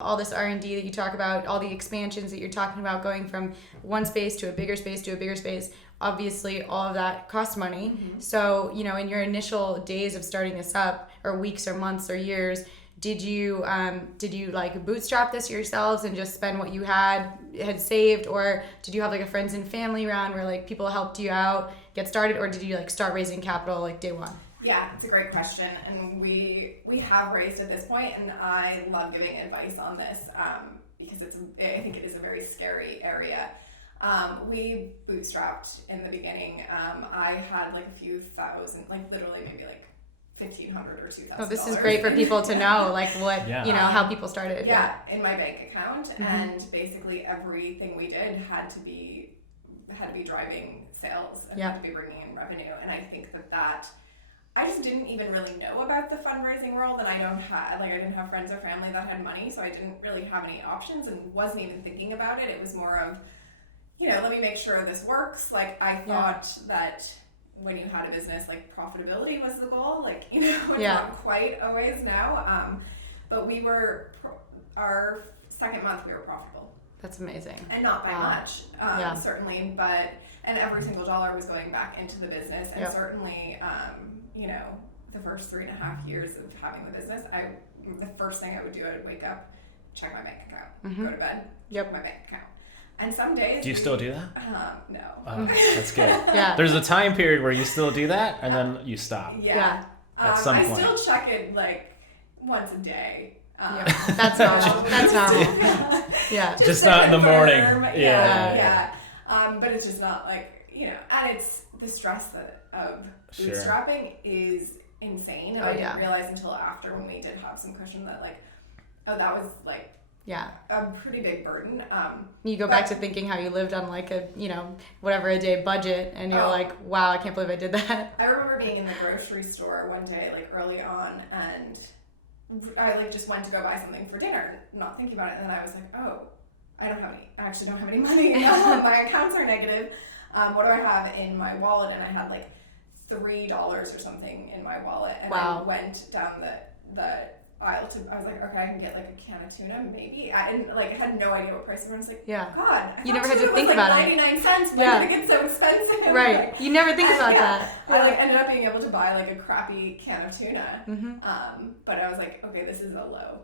all this R&D that you talk about, all the expansions that you're talking about, going from one space to a bigger space to a bigger space, obviously all of that costs money. Mm-hmm. So, you know, in your initial days of starting this up, or weeks or months or years, did you like bootstrap this yourselves and just spend what you had saved, or did you have like a friends and family round where like people helped you out get started, or did you like start raising capital like day one? Yeah, it's a great question, and we have raised at this point, and I love giving advice on this because I think it is a very scary area. We bootstrapped in the beginning. I had like a few thousand, like literally maybe like $1,500 or $2,000. Oh, this is great for people to know, like what you know, how people started. Yeah, in my bank account, and basically everything we did had to be driving sales and had to be bringing in revenue, and I think that I just didn't even really know about the fundraising world, and I didn't have friends or family that had money, so I didn't really have any options and wasn't even thinking about it. It was more of, you know, let me make sure this works. Like, I thought that when you had a business, like, profitability was the goal. Like, you know, it's not quite always now. But our second month, we were profitable. That's amazing. And not by much, certainly, and every single dollar was going back into the business, and certainly, you know, the first 3.5 years of having the business, the first thing I would do, I would wake up, check my bank account, go to bed, check my bank account. And some days... Do you still do that? No. Oh, that's good. There's a time period where you still do that, and then you stop. Yeah. At some point. I still check it, like, once a day. That's normal. That's normal. Just not in the morning. Yeah. But it's just not, like, you know, and it's the stress of bootstrapping is insane. And I didn't realize until after, when we did have some cushion, that like, that was like a pretty big burden. You go back to thinking how you lived on like a, you know, whatever a day budget, and you're like, wow, I can't believe I did that. I remember being in the grocery store one day, like early on, and I like just went to go buy something for dinner, not thinking about it, and then I was like, oh, I actually don't have any money. My accounts are negative. What do I have in my wallet? And I had like $3 or something in my wallet, and I went down the aisle I was like, okay, I can get like a can of tuna, maybe. I didn't had no idea what price. Everyone's like, God, you never had to think about it. 99 cents. Why did it get so expensive? Right. Like, you never think about that. I like ended up being able to buy like a crappy can of tuna. But I was like, okay, this is a low.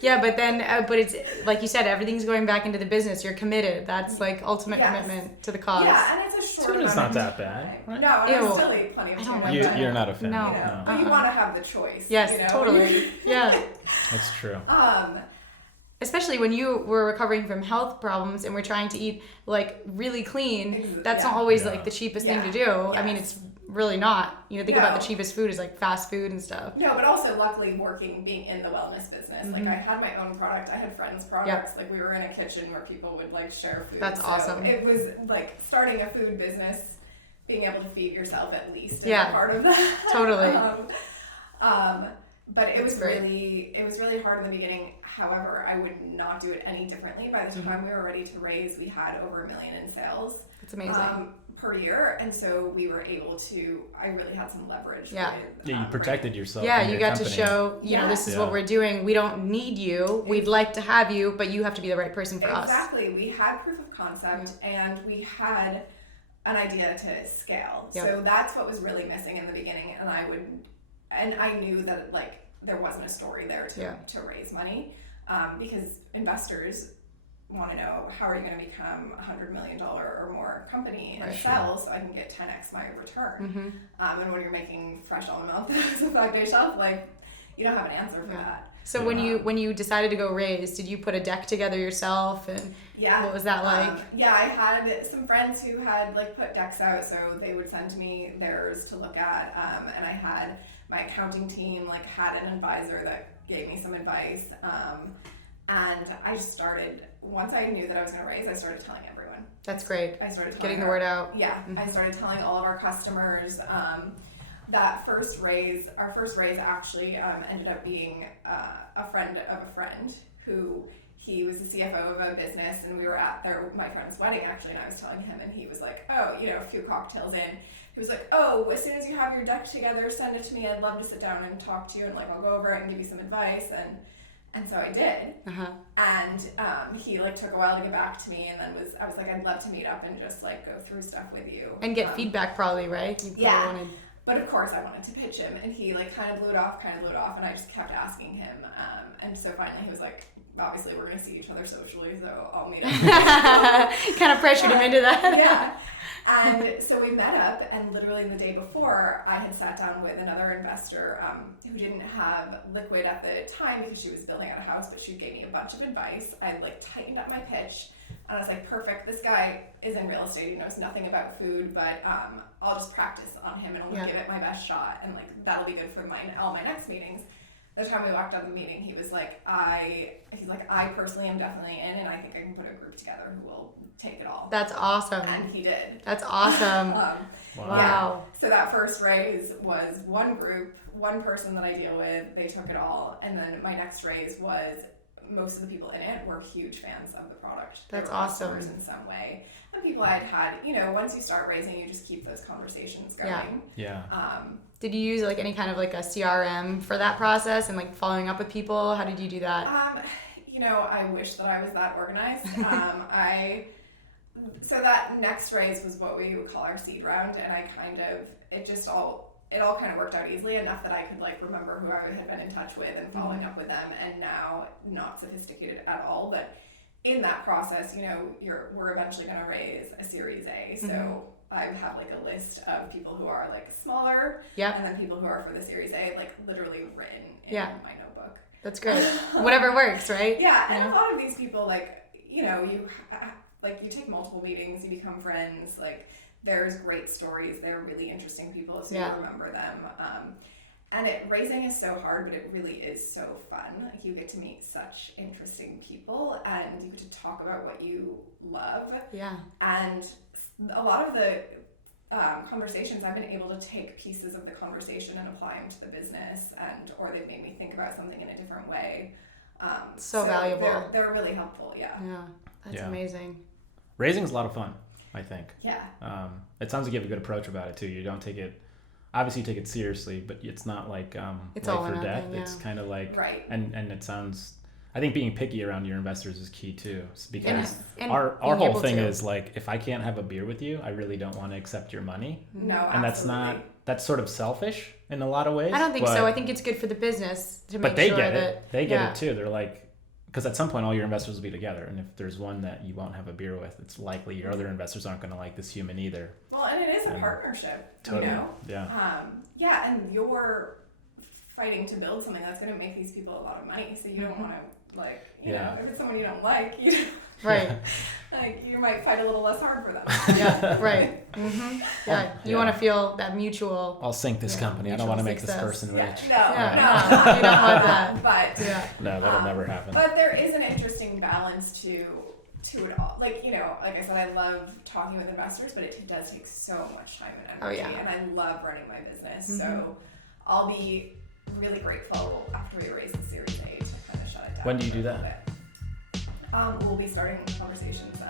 But then, but it's like you said, everything's going back into the business. You're committed. That's like ultimate commitment to the cause. Yeah, and it's a short. Tuna's not that bad. Right? No, I still eat plenty of tuna. You're not a fan. No. But you want to have the choice. Yes, you know? totally. Yeah. That's true. Especially when you were recovering from health problems and were trying to eat like really clean, that's not always like the cheapest thing to do. Yes. I mean, it's really not. You know, think about the cheapest food is like fast food and stuff. No, but also luckily being in the wellness business, like I had my own product, I had friends' products, like we were in a kitchen where people would like share food. That's awesome. It was like starting a food business, being able to feed yourself at least is part of that. Totally. But it was really hard in the beginning. However, I would not do it any differently. By the time we were ready to raise, we had over $1 million in sales. That's amazing. Per year, and so we were able to. I really had some leverage. You protected yourself. Yeah, you got to show. You know, this is what we're doing. We don't need you. We'd like to have you, but you have to be the right person for us. Exactly. We had proof of concept, and we had an idea to scale. So that's what was really missing in the beginning, and I knew that like there wasn't a story there to raise money, because investors want to know, how are you going to become a $100 million or more company and sell so I can get 10x my return. And when you're making fresh almond milk that has a 5-day shelf life, you don't have an answer for that. So when you decided to go raise, did you put a deck together yourself, and what was that like? I had some friends who had like put decks out, so they would send me theirs to look at, and I had my accounting team like had an advisor that gave me some advice, and I just started. Once I knew that I was going to raise, I started telling everyone. That's great. I started getting the word out. Yeah, I started telling all of our customers. Our first raise actually ended up being a friend of a friend who he was the CFO of a business, and we were at my friend's wedding actually, and I was telling him, and he was like, oh, you know, a few cocktails in, he was like, oh, as soon as you have your deck together, send it to me. I'd love to sit down and talk to you, and like I'll go over it and give you some advice. And And so I did. And he like took a while to get back to me, and then I was like, I'd love to meet up and just like go through stuff with you. And get feedback probably, right? You probably wanted... But of course I wanted to pitch him, and he like kind of blew it off, and I just kept asking him. And so finally he was like, obviously we're going to see each other socially, so I'll meet up. Kind of pressured him into that. Yeah. And so we met up, and literally the day before, I had sat down with another investor who didn't have liquid at the time because she was building out a house, but she gave me a bunch of advice. I like tightened up my pitch, and I was like, perfect, this guy is in real estate, he knows nothing about food, but I'll just practice on him and I'll give it my best shot, and like that'll be good for all my next meetings. The time we walked out of the meeting, he was like, I personally am definitely in, and I think I can put a group together who will take it all. That's awesome. And he did. That's awesome. Wow. Yeah. So that first raise was one group, one person that I deal with, they took it all. And then my next raise was most of the people in it were huge fans of the product. That's they were awesome. customers in some way. And people I'd had, once you start raising, you just keep those conversations going. Yeah. Did you use like any kind of like a CRM for that process and like following up with people? How did you do that? I wish that I was that organized. So that next raise was what we would call our seed round, and it all kind of worked out easily enough that I could like remember who I had been in touch with and following up with them, and now not sophisticated at all, but in that process, we're eventually going to raise a Series A. So I have like a list of people who are like smaller, and then people who are for the Series A, like literally written in my notebook. That's great. Whatever works, right? Yeah, and a lot of these people, like, you take multiple meetings, you become friends, like, there's great stories, they're really interesting people, so you remember them. And raising is so hard, but it really is so fun. Like, you get to meet such interesting people, and you get to talk about what you love. Yeah. And a lot of the conversations, I've been able to take pieces of the conversation and apply them to the business, or they've made me think about something in a different way. So valuable. They're really helpful. Yeah. Yeah. That's amazing. Raising's a lot of fun, I think. Yeah. It sounds like you have a good approach about it too. You don't take it, obviously you take it seriously, but it's not like it's life all or or death. nothing, It's kind of like, right. And it sounds, I think being picky around your investors is key too, because and our whole thing to. is like, if I can't have a beer with you, I really don't want to accept your money. No, and absolutely. that's sort of selfish in a lot of ways. I don't think so. I think it's good for the business to make sure that... But they get it. They get it too. They're like, because at some point all your investors will be together, and if there's one that you won't have a beer with, it's likely your other investors aren't going to like this human either. Well, and it is a partnership, totally. Yeah. And you're fighting to build something that's going to make these people a lot of money, so you don't want to, like, if it's someone you don't like, right. Like, you might fight a little less hard for them. Yeah, right. Yeah, you want to feel that mutual... I'll sink this company. I don't want to make this person rich. No, you don't want that. But no, that'll never happen. But there is an interesting balance to it all. Like, like I said, I love talking with investors, but it does take so much time and energy. Oh, yeah. And I love running my business. So I'll be really grateful after we raise the Series A to kind of shut it down. When do you do that? We'll be starting conversations